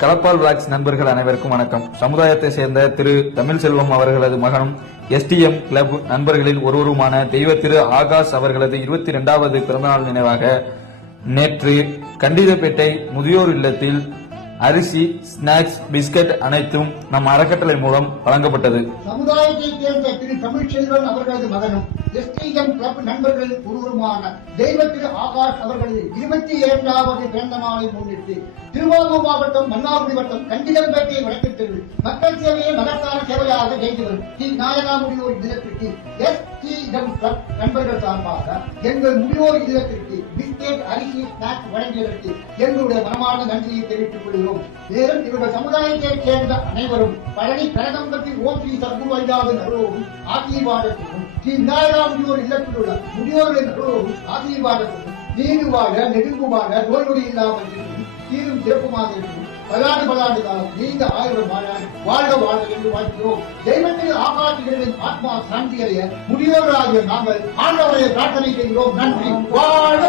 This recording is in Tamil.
களப்பால் பிளாக்ஸ் நண்பர்கள் அனைவருக்கும் வணக்கம். சமுதாயத்தை சேர்ந்த திரு தமிழ்செல்வம் அவர்களது மகனும் STM கிளப் நண்பர்களில் ஒருவருமான தெய்வ திரு ஆகாஷ் அவர்களது 22வது பிறந்தநாள் நினைவாக நேற்று கண்டிதப்பேட்டை முதியோர் இல்லத்தில் அரிசி, ஸ்நாக்ஸ், பிஸ்கட் அனைத்தும் நம் அறக்கட்டளை மூலம் வழங்கப்பட்டது. சமுதாயத்தை சேர்ந்த திரு தமிழ்செல்வன் அவர்களது மகனும் STM கிளப் நண்பர்களில் ஒருவருமான தெய்வ திரு ஆகாஷ் அவர்களது 22வது பிறந்த நாளை முன்னிட்டு திருவாரூர் மாவட்டம் மன்னார்குடி வட்டம் கண்டிதம்பேட்டை வடக்குத் தெருவில் மக்கள் சேவையை மகத்தான சேவையாக செய்து வரும் ஸ்ரீ நாயகா முதியோர் இல்லத்திற்கு STM கிளப் நண்பர்கள் சார்பாக எங்கள் முதியோர் இல்லத்திற்கு பிஸ்கெட், அரிசி, ஸ்நாக்ஸ் வழங்கியதற்கு எங்களுடைய மனமார்ந்த நன்றியை தெரிவித்துக் கொள்கிறோம். மேலும் இவர்கள் சமுதாயத்தை சேர்ந்த அனைவரும் பழனி கனகம்பட்டி ஓம் ஸ்ரீ சத்குரு ஐயாவின் அருளோடும் ஆசீர்வாதத்துக்கும் ஸ்ரீ நாயகா முதியோர் இல்லத்தில் உள்ள முதியோர்களின் அருளோடும் ஆசீர்வாதத்துக்கும் நீடு வாழ, நெடுங்கு வாழ, நோய் நொடி இல்லாமல் இருக்கும், சீரும் சிறப்புமாக இருக்கும், பல்லாண்டு காலம் நீண்ட ஆயுள் வாழ்க வாழ்க என்று வாழ்கிறோம். தெய்வத்தில் ஆகாசிகளின் ஆத்மா சாந்தி அடைய முதியோராகிய நாங்கள் ஆண்டவரை பிரார்த்தனை செய்கிறோம். நன்றி. வாழ்க.